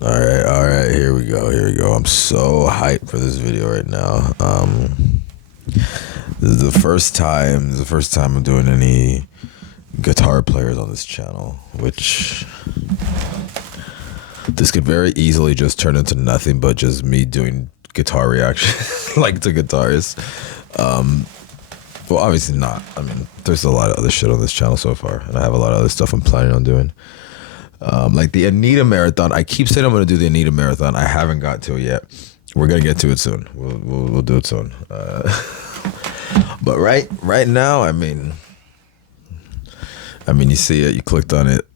All right, here we go. I'm so hyped for this video right now. This is the first time I'm doing any guitar players on this channel, which this could very easily just turn into nothing but just me doing guitar reactions, like to guitars. Well, obviously not. I mean, there's a lot of other shit on this channel so far, and I have a lot of other stuff I'm planning on doing. Like the Anita marathon. I keep saying I'm gonna do the Anita marathon. I haven't got to it yet. We're gonna get to it soon. We'll do it soon. But right now, you see it. You clicked on it.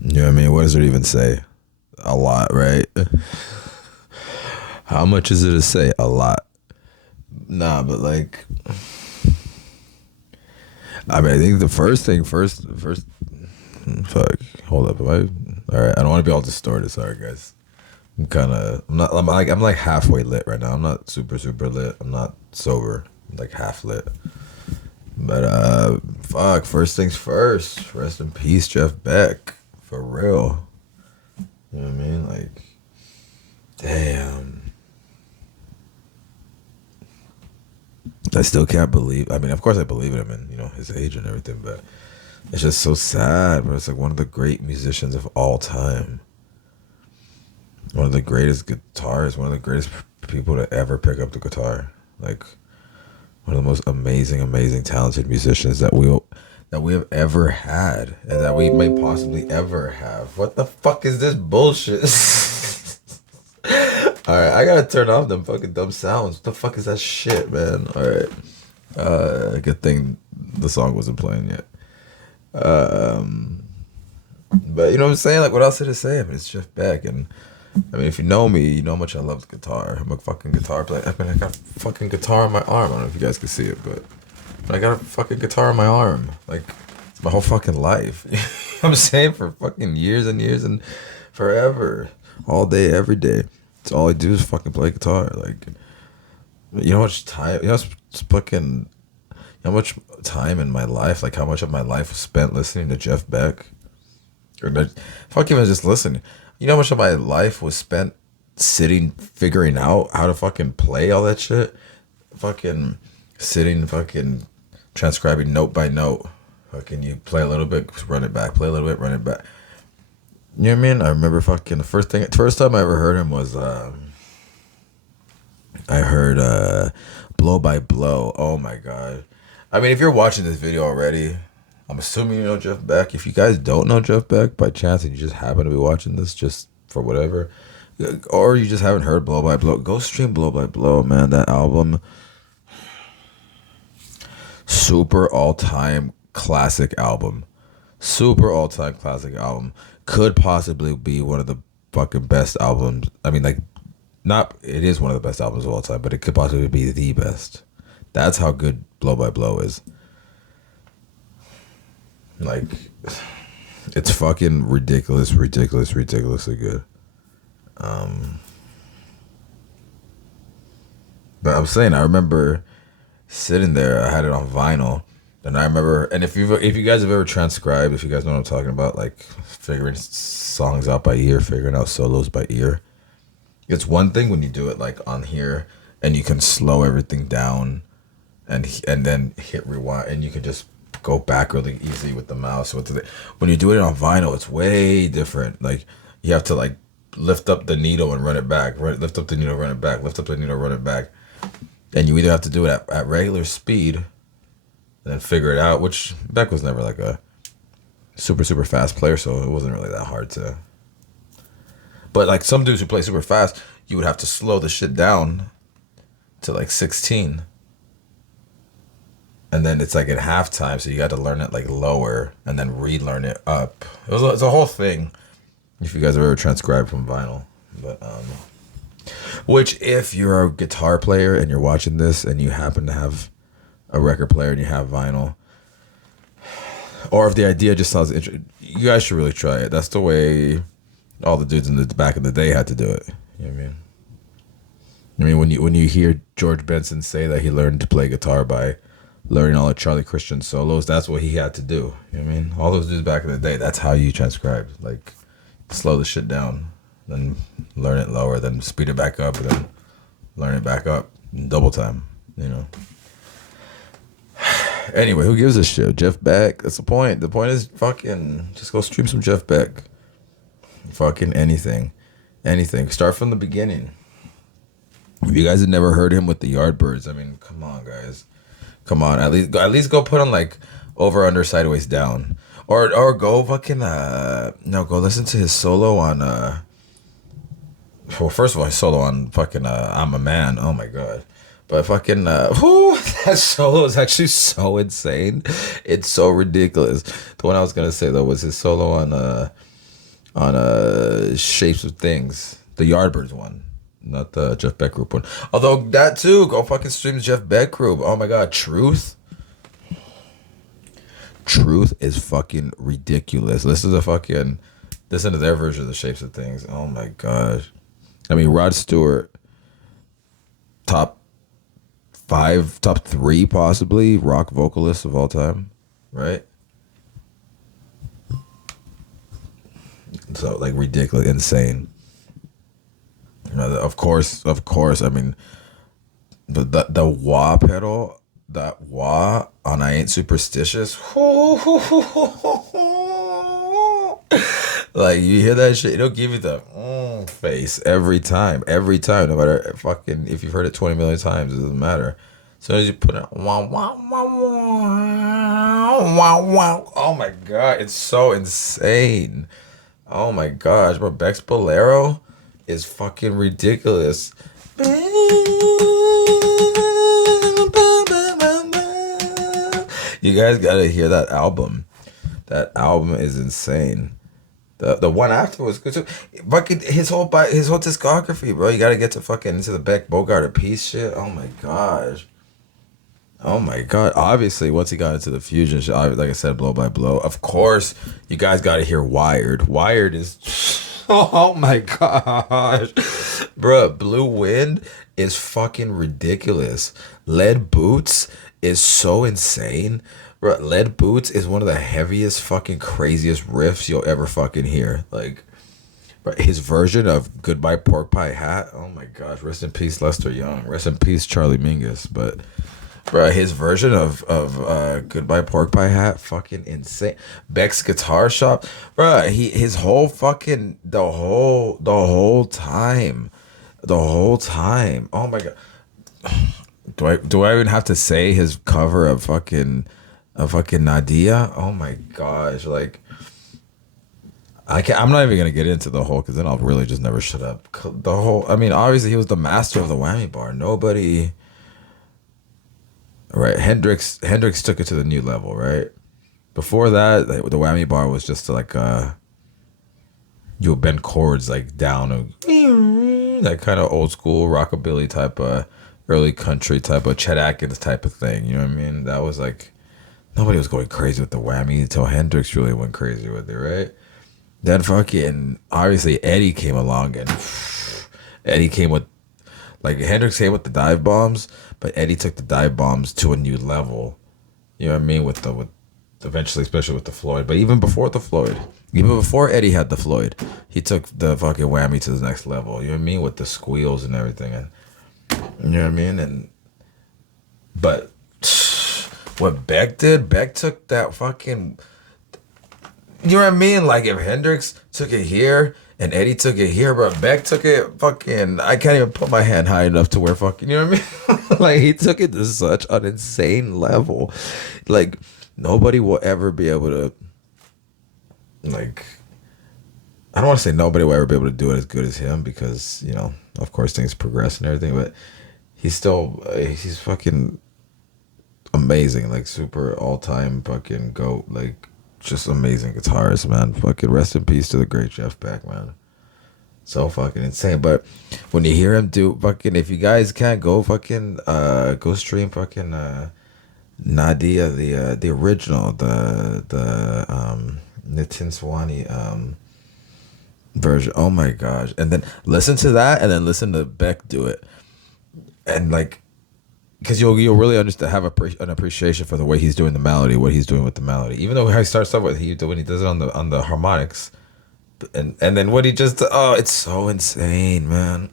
You know what I mean? What does it even say? A lot, right? How much is it to say? A lot. Nah, but like, I think the first thing first. Fuck. Hold up. Am I? All right. I don't want to be all distorted. Sorry, guys. I'm like halfway lit right now. I'm not super lit. I'm not sober. I'm like half lit. But fuck. First things first. Rest in peace, Jeff Beck. For real. You know what I mean? Like, damn. I still can't believe. I mean, of course, I believe in him and his age and everything, but it's just so sad. But it's like one of the great musicians of all time. One of the greatest guitarists, one of the greatest people to ever pick up the guitar. Like one of the most amazing, talented musicians that we have ever had and that we may possibly ever have. What the fuck is this bullshit? All right, I gotta turn off them fucking dumb sounds. What the fuck is that shit, man? All right, good thing the song wasn't playing yet. But you know what I'm saying? Like, what else did I say? I mean, it's Jeff Beck, and I mean, if you know me, you know how much I love the guitar. I'm a fucking guitar player. I mean, I got a fucking guitar on my arm. I don't know if you guys can see it, but I got a fucking guitar on my arm. Like, it's my whole fucking life. You know what I'm saying? For fucking years and years and forever. All day, every day. It's all I do is fucking play guitar. Like, you know how much time, how much time in my life, like how much of my life was spent listening to Jeff Beck? Fuck even just listening. You know how much of my life was spent sitting, figuring out how to fucking play all that shit? Fucking sitting, fucking transcribing note by note. Fucking you play a little bit, run it back, play a little bit, run it back. You know what I mean? I remember fucking the first time I ever heard him was I heard Blow by Blow. Oh my god. I mean, if you're watching this video already, I'm assuming you know Jeff Beck. If you guys don't know Jeff Beck by chance and you just happen to be watching this just for whatever, or you just haven't heard Blow by Blow, go stream Blow by Blow, man. That album, super all-time classic album. Super all-time classic album. Could possibly be one of the fucking best albums. I mean, like, it is one of the best albums of all time, but it could possibly be the best. That's how good Blow by Blow is. Like, it's fucking ridiculously good. But I'm saying, I remember sitting there. I had it on vinyl, and I remember. And if you guys have ever transcribed, if you guys know what I'm talking about, like figuring songs out by ear, figuring out solos by ear, it's one thing when you do it like on here, and you can slow everything down, and then hit rewind, and you can just go back really easy with the mouse. When you do it on vinyl, it's way different. Like you have to like lift up the needle and run it back. Lift up the needle, run it back. Lift up the needle, run it back. And you either have to do it at regular speed and then figure it out, which Beck was never like a super fast player, so it wasn't really that hard to. But like some dudes who play super fast, you would have to slow the shit down to like 16. And then it's like at halftime, so you got to learn it like lower and then relearn it up. It's a whole thing if you guys have ever transcribed from vinyl. But which if you're a guitar player and you're watching this and you happen to have a record player and you have vinyl, or if the idea just sounds interesting, you guys should really try it. That's the way all the dudes in the back in the day had to do it. You know what I mean? I mean, when you hear George Benson say that he learned to play guitar by learning all of Charlie Christian solos, that's what he had to do. You know what I mean? All those dudes back in the day, that's how you transcribed. Like, slow the shit down, then learn it lower, then speed it back up, and then learn it back up in double time. You know. Anyway, who gives a shit? Jeff Beck. That's the point. The point is fucking just go stream some Jeff Beck. Fucking anything. Anything. Start from the beginning. If you guys have never heard him with the Yardbirds, I mean, come on, guys. Come on. At least go put on like over, under, sideways, down. Or go fucking no, go listen to his solo on well, first of all, his solo on fucking I'm a Man. Oh my god. But fucking, that solo is actually so insane. It's so ridiculous. The one I was gonna say though was his solo on Shapes of Things, the Yardbirds one, not the Jeff Beck group one. Although that too, go fucking stream the Jeff Beck group. Oh my god, Truth is fucking ridiculous. Listen to their version of the Shapes of Things. Oh my gosh. I mean, Rod Stewart, top 5, top 3 possibly rock vocalists of all time, right? So like ridiculous, insane. You know, of course. I mean, the wah pedal, that wah on "I Ain't Superstitious." Like you hear that shit, it'll give you the face every time, no matter fucking if you've heard it 20 million times, it doesn't matter. As soon as you put it, wah wah wah wah wah wah. Oh my god, it's so insane. Oh my gosh, bro, Beck's Bolero is fucking ridiculous. You guys gotta hear that album. That album is insane. The one after was good too. Fucking his whole discography, bro. You gotta get to fucking into the Beck Bogart of Peace shit. Oh my gosh. Oh my god. Obviously, once he got into the fusion shit, like I said, Blow by Blow. Of course, you guys gotta hear Wired. Wired is oh my gosh. Bruh, Blue Wind is fucking ridiculous. Lead Boots is so insane. Bro, Lead Boots is one of the heaviest, fucking craziest riffs you'll ever fucking hear. Like, bro, his version of Goodbye Pork Pie Hat. Oh my gosh, rest in peace, Lester Young. Rest in peace, Charlie Mingus. But, bro, his version of Goodbye Pork Pie Hat, fucking insane. Beck's Guitar Shop, bro. His whole fucking the whole time. Oh my god. Do I even have to say his cover of fucking Nadia? Oh my gosh, like I'm not even gonna get into the whole, because then I'll really just never shut up. The whole, I mean, obviously he was the master of the whammy bar. Nobody, right? Hendrix took it to the new level, right? Before that, like, the whammy bar was just like you would bend chords like down, that kind of old school rockabilly type of early country type of Chet Atkins type of thing. You know what I mean? That was like, nobody was going crazy with the whammy until Hendrix really went crazy with it, right? Then fucking obviously Eddie came along, and Eddie came with, like, Hendrix came with the dive bombs, but Eddie took the dive bombs to a new level. You know what I mean? With eventually, especially with the Floyd. But even before the Floyd, even before Eddie had the Floyd, he took the fucking whammy to the next level. You know what I mean? With the squeals and everything, and you know what I mean? But what Beck did, Beck took that fucking, you know what I mean? Like, if Hendrix took it here and Eddie took it here, bro, Beck took it fucking, I can't even put my hand high enough to where fucking, you know what I mean? Like, he took it to such an insane level. Like, nobody will ever be able to, like, I don't want to say nobody will ever be able to do it as good as him, because, you know, of course things progress and everything, but he's fucking amazing, like super all-time fucking GOAT, like just amazing guitarist, man. Fucking rest in peace to the great Jeff Beck, man. So fucking insane. But when you hear him do fucking, if you guys can't go fucking go stream fucking Nadia, the original, the Nitin Sawhney version. Oh my gosh. And then listen to that, and then listen to Beck do it, and like, because you'll really understand, have an appreciation for the way he's doing the melody, what he's doing with the melody. Even though he starts off with when he does it on the harmonics, And then what he just it's so insane, man.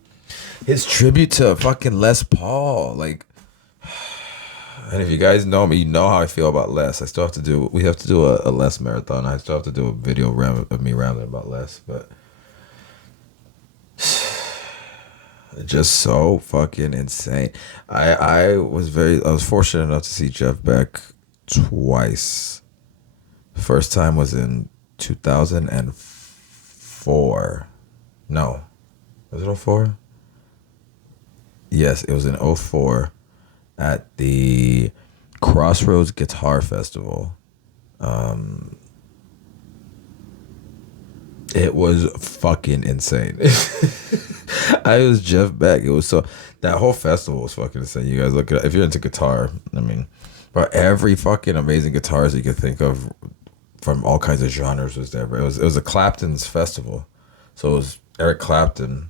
His tribute to fucking Les Paul, like, and if you guys know me, you know how I feel about Les. I still have to do. We have to do a Les marathon. I still have to do a video of me rambling about Les, but just so fucking insane. I was fortunate enough to see Jeff Beck twice. First time was in 2004. No, was it 04? Yes, it was in 04 at the Crossroads Guitar Festival. It was fucking insane. I was Jeff Beck. It was so that whole festival was fucking insane. You guys look at if you're into guitar. I mean, but every fucking amazing guitarist you could think of from all kinds of genres was there. But it was a Clapton's festival, so it was Eric Clapton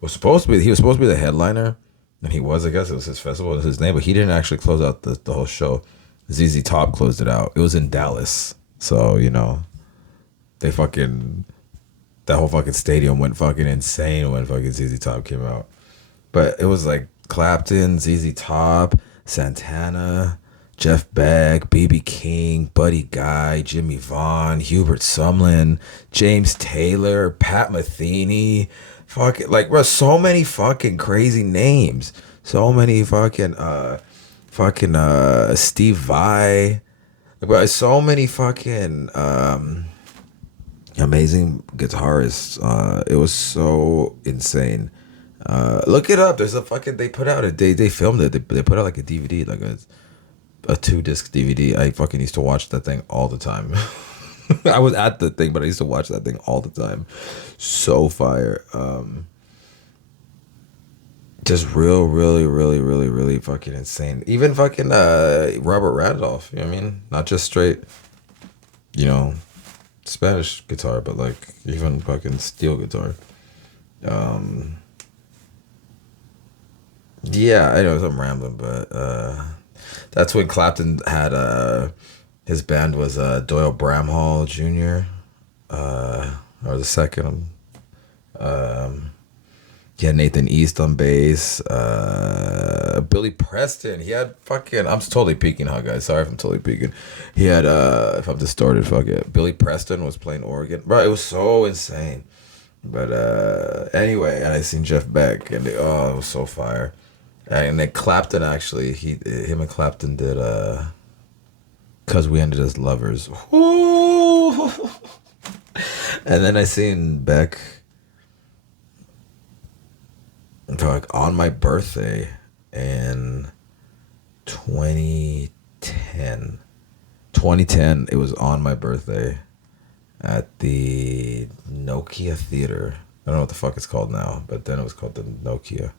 he was supposed to be the headliner, and he was, I guess it was his festival, it was his name, but he didn't actually close out the whole show. ZZ Top closed it out. It was in Dallas, so they fucking that whole fucking stadium went fucking insane when fucking ZZ Top came out. But it was like Clapton, ZZ Top, Santana, Jeff Beck, BB King, Buddy Guy, Jimmy Vaughn, Hubert Sumlin, James Taylor, Pat Metheny, fucking like bro, so many fucking crazy names. So many fucking Steve Vai. Like, bro, so many fucking amazing guitarists. It was so insane. Look it up. There's a fucking they filmed it. They put out like a DVD, like a 2-disc DVD. I fucking used to watch that thing all the time. I was at the thing, but I used to watch that thing all the time. So fire. Just really fucking insane. Even fucking Robert Randolph, you know what I mean? Not just straight, you know, Spanish guitar, but like even fucking steel guitar. Yeah, I know I'm rambling, but that's when Clapton had his band was Doyle Bramhall Jr. Or the second. He had Nathan East on bass. Billy Preston. He had fucking. I'm totally peeking, huh, guys? Sorry if I'm totally peeking. He had if I'm distorted, fuck it. Billy Preston was playing organ. Bro, it was so insane. But anyway, and I seen Jeff Beck, and it was so fire. And then Clapton actually, him and Clapton did "Cause We Ended as Lovers." Ooh. And then I seen Beck. Like on my birthday in 2010. 2010, it was on my birthday at the Nokia Theater. I don't know what the fuck it's called now, but then it was called the Nokia.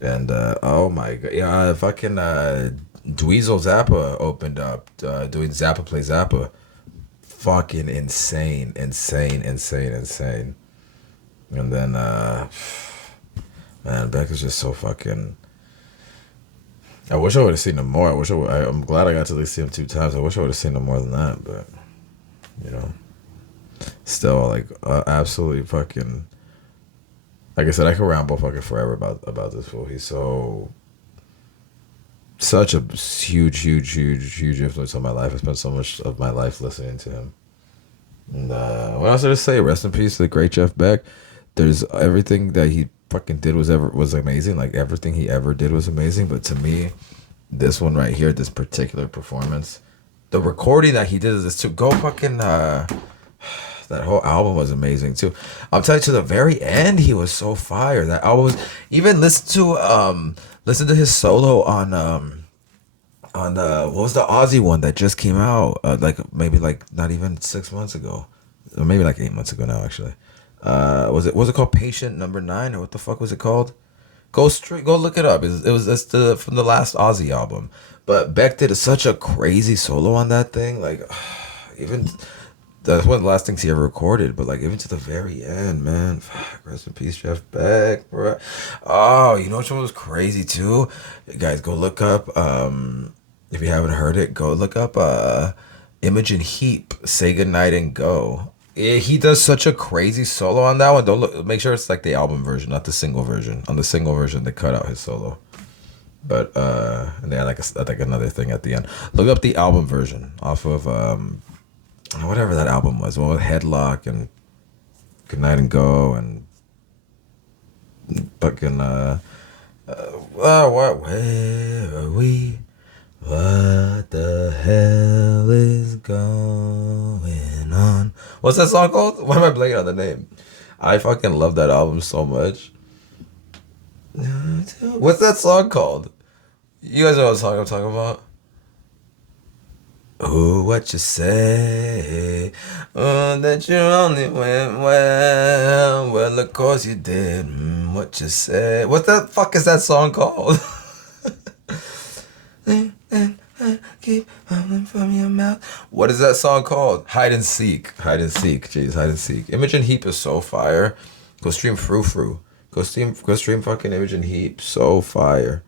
And oh my god, yeah, fucking Dweezil Zappa opened up doing Zappa Play Zappa. Fucking insane. And then man, Beck is just so fucking. I wish I would have seen him more. I'm glad I got to at least see him 2 times. I wish I would have seen him more than that, but still like absolutely fucking. Like I said, I could ramble fucking forever about this fool. He's such a huge influence on my life. I spent so much of my life listening to him. And what else did I say? Rest in peace to the great Jeff Beck. There's everything that he fucking did was amazing. Like everything he ever did was amazing. But to me, this one right here, this particular performance, the recording that he did of this too. Go fucking that whole album was amazing too. I'll tell you, to the very end, he was so fire. That album was even listen to his solo on what was the Aussie one that just came out like maybe like not even 6 months ago, or maybe like 8 months ago now actually. Was it called Patient Number 9 or what the fuck was it called? Go look it up. It's from the last Aussie album. But Beck did such a crazy solo on that thing. Like even that's one of the last things he ever recorded. But like even to the very end, man. Fuck, rest in peace, Jeff Beck, bro. Oh, you know which one was crazy too? You guys, go look up. If you haven't heard it, go look up. Imogen Heap, Say Goodnight and Go. He does such a crazy solo on that one. Don't look. Make sure it's like the album version, not the single version. On the single version, they cut out his solo. But and they had like another thing at the end. Look up the album version off of whatever that album was. One with Headlock and Good Night and Go and fucking what where are we? What the hell is going on? What's that song called? Why am I blanking on the name? I fucking love that album so much. What's that song called? You guys know what song I'm talking about? Oh, what you say? Oh, that you only went well. Well, of course you did. What you say? What the fuck is that song called? Keep coming from your mouth. What is that song called? Hide and Seek. Hide and Seek. Jeez, Hide and Seek. Imogen Heap is so fire. Go stream Frou Frou. Go stream fucking Imogen Heap. So fire.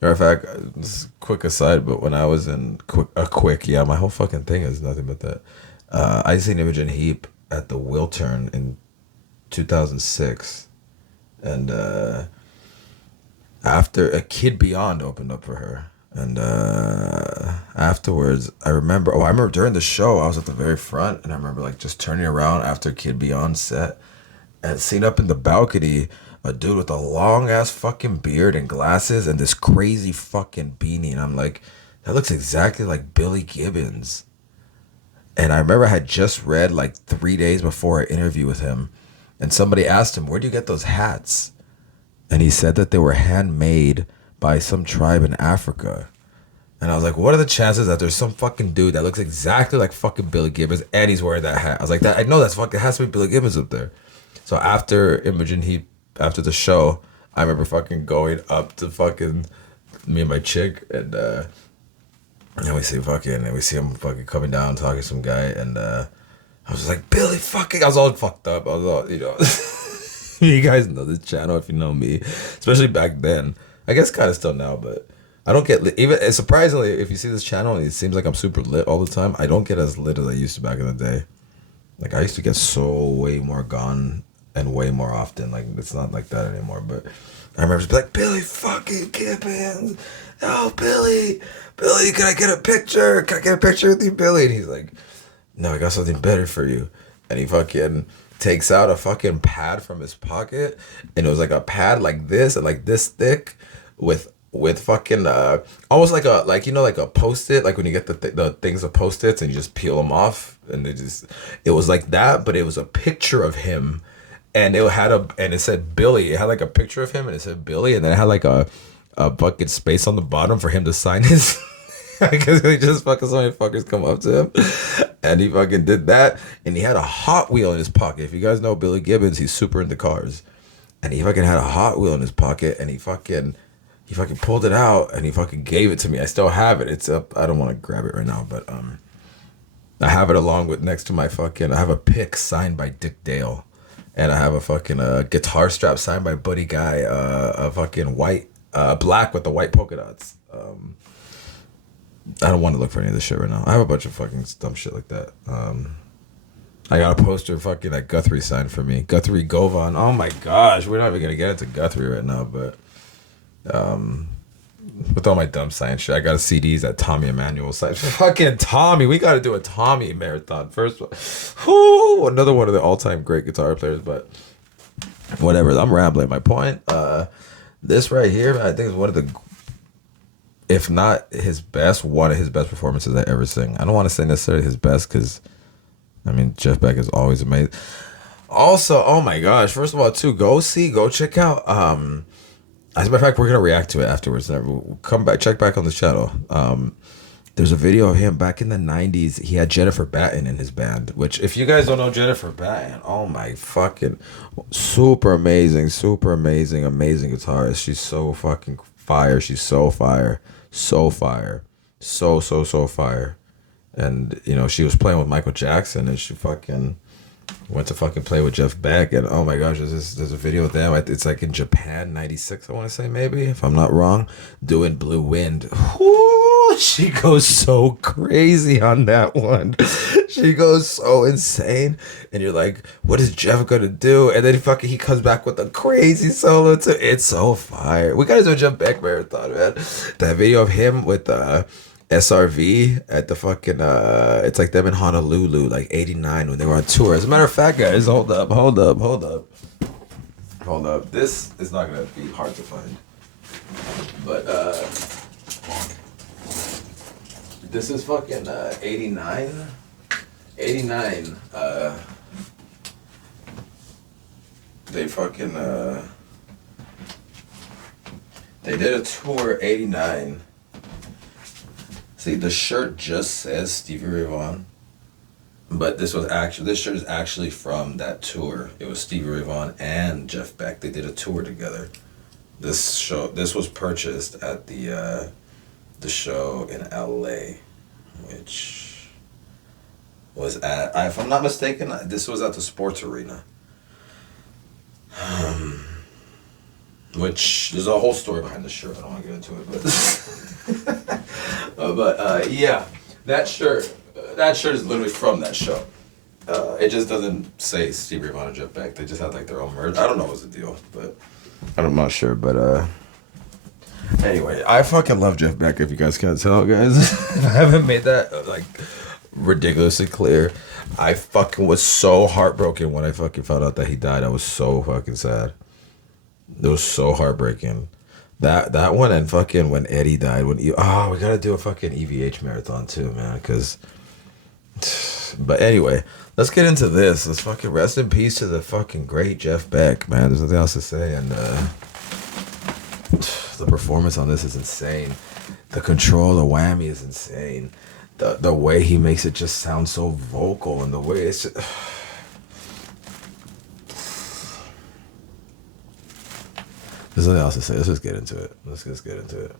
Matter of fact, this is a quick aside, but when I was in yeah, my whole fucking thing is nothing but that. I seen Imogen Heap at the Wiltern in 2006, and after A Kid Beyond opened up for her, and afterwards, I remember during the show, I was at the very front, and I remember like just turning around after Kid Beyond set, and seeing up in the balcony a dude with a long ass fucking beard and glasses and this crazy fucking beanie. And I'm like, that looks exactly like Billy Gibbons. And I remember I had just read like 3 days before an interview with him. And somebody asked him, where'd you get those hats? And he said that they were handmade by some tribe in Africa. And I was like, what are the chances that there's some fucking dude that looks exactly like fucking Billy Gibbons and he's wearing that hat? I was like, I know that's fucking, it has to be Billy Gibbons up there. So after after the show, I remember fucking going up to fucking me and my chick, and we see him fucking coming down talking to some guy, and I was just like, Billy fucking, I was all fucked up. I was all, you guys know this channel if you know me, especially back then. I guess kind of still now, but I don't get lit. Even surprisingly, if you see this channel, it seems like I'm super lit all the time. I don't get as lit as I used to back in the day. Like I used to get so way more gone and way more often. Like it's not like that anymore. But I remember just be like, Billy fucking Gibbons. Oh, Billy, can I get a picture? Can I get a picture with you, Billy? And he's like, no, I got something better for you. And he fucking takes out a fucking pad from his pocket, and it was like a pad like this and like this thick with fucking almost like a like a Post-it, like when you get the things of Post-its and you just peel them off, and it was like that, but it was a picture of him. And it said Billy. It had like a picture of him, and it said Billy, and then it had like a bucket space on the bottom for him to sign his. Because they just fucking so many fuckers come up to him, and he fucking did that, and he had a Hot Wheel in his pocket. If you guys know Billy Gibbons, he's super into cars, and he fucking had a Hot Wheel in his pocket, and he fucking pulled it out, and he fucking gave it to me. I still have it. It's up. I don't want to grab it right now, but I have it along with next to my fucking. I have a pick signed by Dick Dale. And I have a fucking guitar strap signed by Buddy Guy, a fucking white, black with the white polka dots. I don't want to look for any of this shit right now. I have a bunch of fucking dumb shit like that. I got a poster fucking that Guthrie signed for me. Guthrie Govan. Oh my gosh, we're not even gonna get into Guthrie right now, but with all my dumb science shit, I got a CDs that Tommy Emmanuel signed. Fucking Tommy, we got to do a Tommy marathon first. Whoo, another one of the all-time great guitar players, but whatever. I'm rambling. My point. This right here, I think is one of the, if not his best, one of his best performances I ever sing. I don't want to say necessarily his best because, I mean, Jeff Beck is always amazing. Also, oh my gosh, first of all, too, go check out. As a matter of fact, we're gonna react to it afterwards. We'll come back, check back on the channel. There's a video of him back in the 90s. He had Jennifer Batten in his band, which if you guys don't know Jennifer Batten, oh my fucking, super amazing guitarist. She's so fucking fire. She's so fire. So fire. So fire. And, she was playing with Michael Jackson, and she fucking went to fucking play with Jeff Beck, and oh my gosh, there's a video of them. It's like in Japan, 96, I want to say, maybe, if I'm not wrong, doing Blue Wind. Whoo! She goes so crazy on that one. She goes so insane, and you're like, "What is Jeff gonna do?" And then fucking he comes back with a crazy solo too. It's so fire. We gotta do a Jeff Beck marathon, man. That video of him with SRV at the fucking it's like them in Honolulu, like '89 when they were on tour. As a matter of fact, guys, hold up. This is not gonna be hard to find, but this is fucking 89. 89. They fucking they did a tour 89. See, the shirt just says Stevie Ray Vaughan, but this shirt is actually from that tour. It was Stevie Ray Vaughan and Jeff Beck. They did a tour together. This was purchased at the show in LA, which was at, if I'm not mistaken, this was at the Sports Arena. Which there's a whole story behind the shirt. I don't want to get into it, but yeah, that shirt is literally from that show. It just doesn't say Stevie Ray Vaughan and Jeff Beck. They just had like their own merch. I don't know what's the deal, but I'm not sure. But anyway, I fucking love Jeff Beck. If you guys can't tell, guys, I haven't made that like ridiculously clear. I fucking was so heartbroken when I fucking found out that he died. I was so fucking sad. It was so heartbreaking. That one, and fucking when Eddie died. We gotta do a fucking EVH marathon too, man. But anyway, let's get into this. Let's fucking rest in peace to the fucking great Jeff Beck, man. There's nothing else to say, and the performance on this is insane. The control, the whammy is insane. The way he makes it just sound so vocal, and the way it's just, there's nothing else to say. Let's just get into it. Let's just get into it.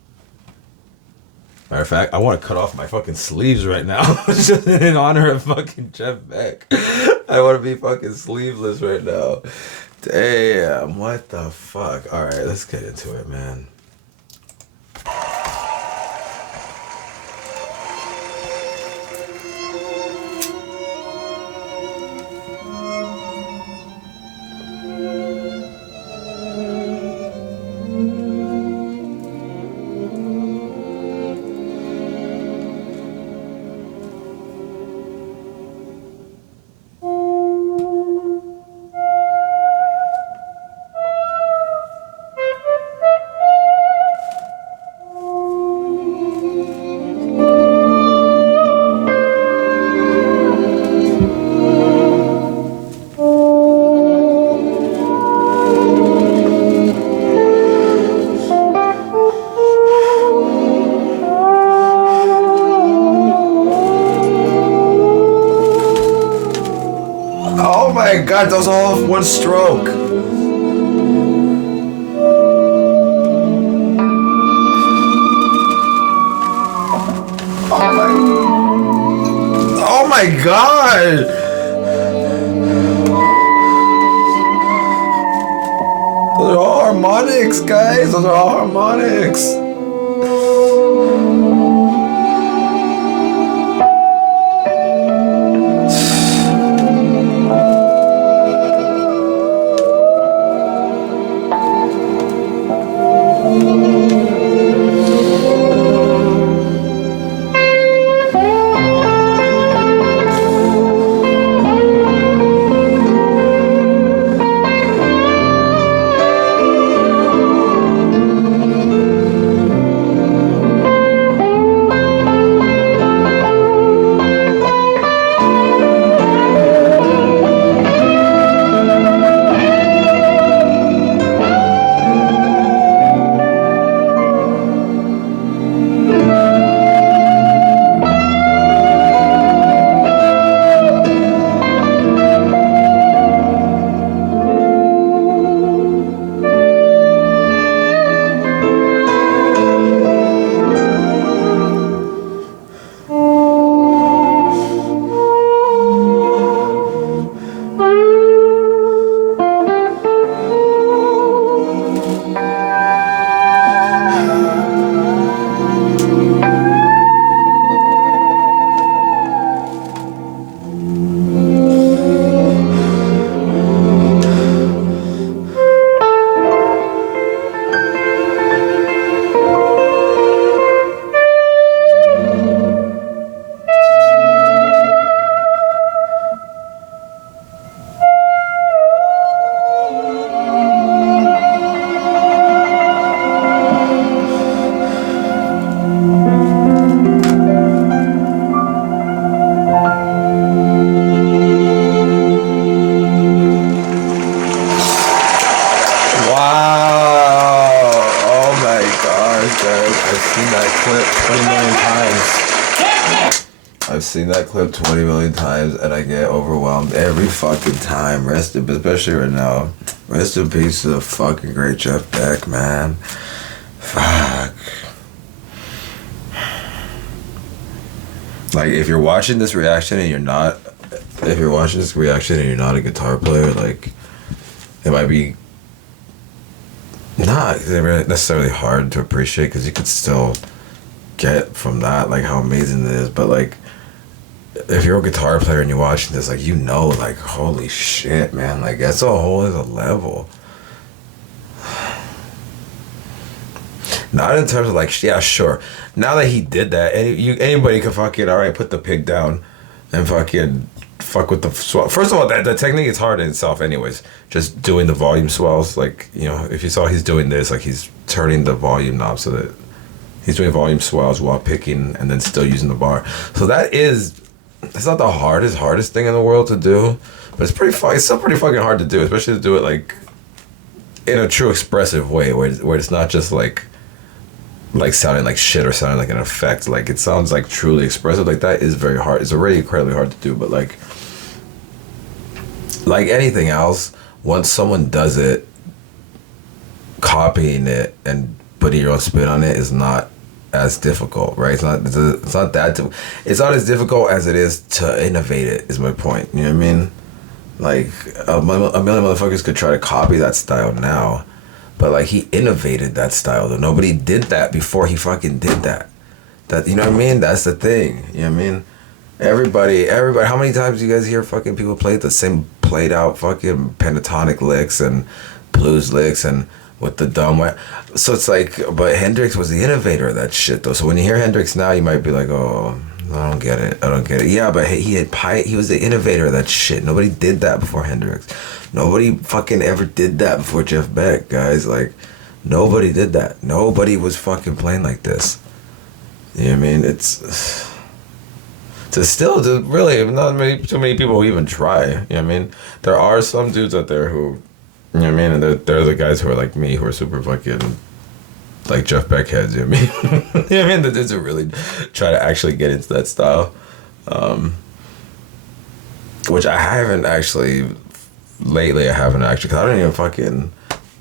Matter of fact, I want to cut off my fucking sleeves right now just in honor of fucking Jeff Beck. I want to be fucking sleeveless right now. Damn, what the fuck? All right, let's get into it, man. Oh my god, that was all one stroke. Oh my god. Those are all harmonics, guys. Those are all harmonics. seen that clip 20 million times. I've seen that clip 20 million times, and I get overwhelmed every fucking time. Especially right now. Rest in peace to the fucking great Jeff Beck, man. Fuck. Like, if you're watching this reaction and you're not a guitar player, like, it might be not necessarily hard to appreciate, because you could still get from that, like, how amazing it is. But, like, if you're a guitar player and you're watching this, like, you know, like, holy shit, man, like, that's a whole other level. Not in terms of, like, yeah, sure. Now that he did that, anybody can fucking, all right, put the pick down and fucking fuck with the swell. First of all, the technique is hard in itself anyways. Just doing the volume swells, like, you know, if you saw he's doing this, like, he's turning the volume knob so that he's doing volume swells while picking and then still using the bar. So it's not the hardest thing in the world to do, but it's still pretty fucking hard to do, especially to do it, like, in a true expressive way, where it's not just, like sounding like shit or sounding like an effect. Like, it sounds like truly expressive. Like, that is very hard. It's already incredibly hard to do, but like anything else, once someone does it, copying it and putting your own spin on it is not as difficult, right? It's not that it's not as difficult as it is to innovate it, is my point. You know what I mean? Like, a million motherfuckers could try to copy that style now, but, like, he innovated that style, though. Nobody did that before he fucking did that. You know what I mean? That's the thing. You know what I mean? Everybody, how many times do you guys hear fucking people play the same played out fucking pentatonic licks and blues licks and with the dumb way? So it's like, but Hendrix was the innovator of that shit, though. So when you hear Hendrix now, you might be like, oh, I don't get it. Yeah, but he was the innovator of that shit. Nobody did that before Hendrix. Nobody fucking ever did that before Jeff Beck, guys. Like, nobody did that. Nobody was fucking playing like this. You know what I mean? It's really not too many people who even try. You know what I mean? There are some dudes out there who, you know what I mean? And they're the guys who are like me, who are super fucking, like, Jeff Beck heads, you know what I mean? You know what I mean? The dudes who really try to actually get into that style. Which I haven't actually, lately because I don't even fucking,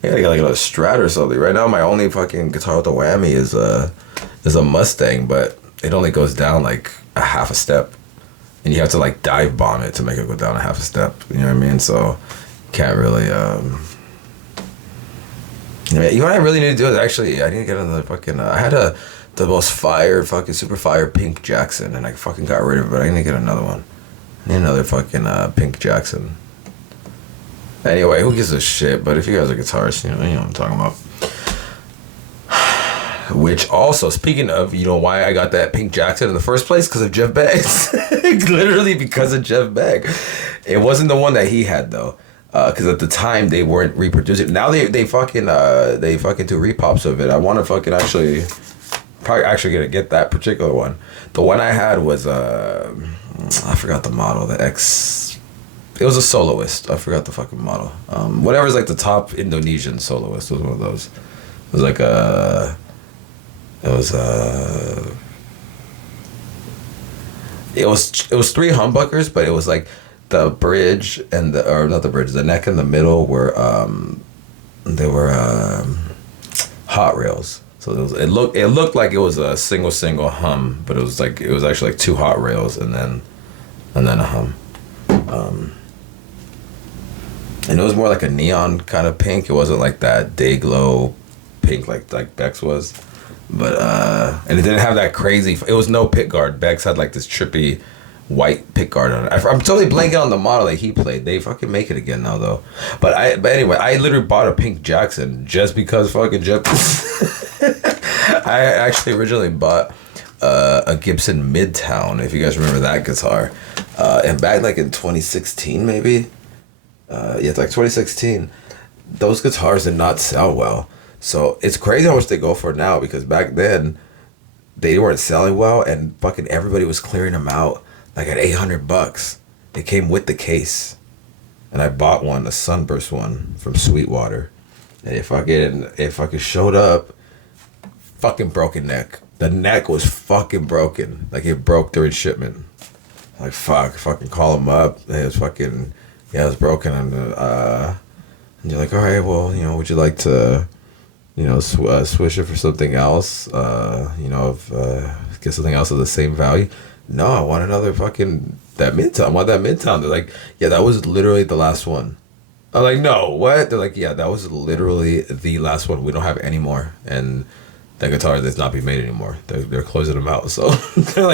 I gotta get like a Strat or something. Right now, my only fucking guitar with a whammy is a Mustang, but it only goes down like a half a step. And you have to, like, dive bomb it to make it go down a half a step. You know what I mean? So, can't really, you know what I really need to do is actually, I need to get another fucking, I had the most fire, fucking super fire pink Jackson, and I fucking got rid of it, but I need to get another one. I need another fucking pink Jackson. Anyway, who gives a shit? But if you guys are guitarists, you know what I'm talking about. Which also, speaking of, you know why I got that pink Jackson in the first place? Because of Jeff Beck. Literally because of Jeff Beck. It wasn't the one that he had, though. Because at the time they weren't reproducing. Now they fucking do repops of it. I want to fucking probably gonna get that particular one. The one I had was I forgot the model. It was a soloist. I forgot the fucking model. Whatever's like the top Indonesian soloist was one of those. It was like it was three humbuckers, but it was like the bridge and the neck in the middle were they were hot rails. So it looked like it was a single hum, but it was actually like two hot rails and then a hum. And it was more like a neon kind of pink. It wasn't like that day glow pink like Beck's was. But and it didn't have that crazy, it was no pick guard. Beck's had like this trippy white pick guard on it. I'm totally blanking on the model that he played. They fucking make it again now though. But anyway, I literally bought a pink Jackson just because fucking Jeff. I actually originally bought a Gibson Midtown, if you guys remember that guitar. And back like in 2016 maybe. It's like 2016. Those guitars did not sell well. So it's crazy how much they go for now, because back then they weren't selling well and fucking everybody was clearing them out like at $800. It came with the case. And I bought one, a Sunburst one from Sweetwater. And it fucking showed up fucking broken neck. The neck was fucking broken. Like it broke during shipment. Like fucking call him up. It was fucking, yeah, it was broken. And you're like, all right, well, would you like to, switch it for something else? Get something else of the same value. No, I want another fucking that Midtown. I want that Midtown. They're like, yeah, that was literally the last one. I'm like, no, what? They're like, yeah, that was literally the last one. We don't have any more, and that guitar does not be made anymore. They're closing them out. So they're like.